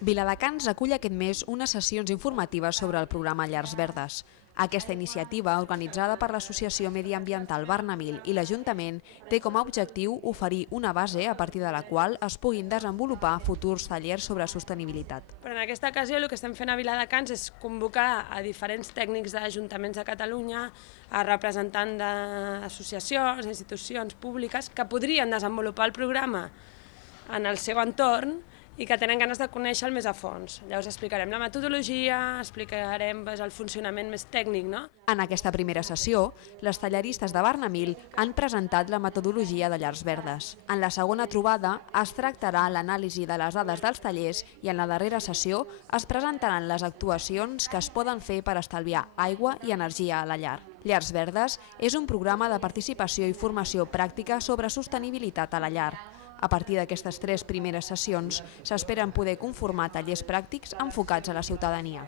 Viladecans acull aquest mes unes sessions informatives sobre el programa Llars Verdes. Aquesta iniciativa, organitzada per l'Associació Mediambiental Barnamil i l'Ajuntament, té com a objectiu oferir una base a partir de la qual es puguin desenvolupar futurs tallers sobre sostenibilitat. Però en aquesta ocasió el que estem fent a Viladecans és convocar a diferents tècnics d'ajuntaments de Catalunya, a representants d'associacions, institucions públiques que podrien desenvolupar el programa en el seu entorn i que tenen ganes de conèixer-lo més a fons. Llavors explicarem la metodologia, explicarem el funcionament més tècnic, no? En aquesta primera sessió, les talleristes de Barnamil han presentat la metodologia de Llars Verdes. En la segona trobada es tractarà l'anàlisi de les dades dels tallers i en la darrera sessió es presentaran les actuacions que es poden fer per estalviar aigua i energia a la llar. Llars Verdes és un programa de participació i formació pràctica sobre sostenibilitat a la llar. A partir d'aquestes 3 primeres sessions s'esperen poder conformar tallers pràctics enfocats a la ciutadania.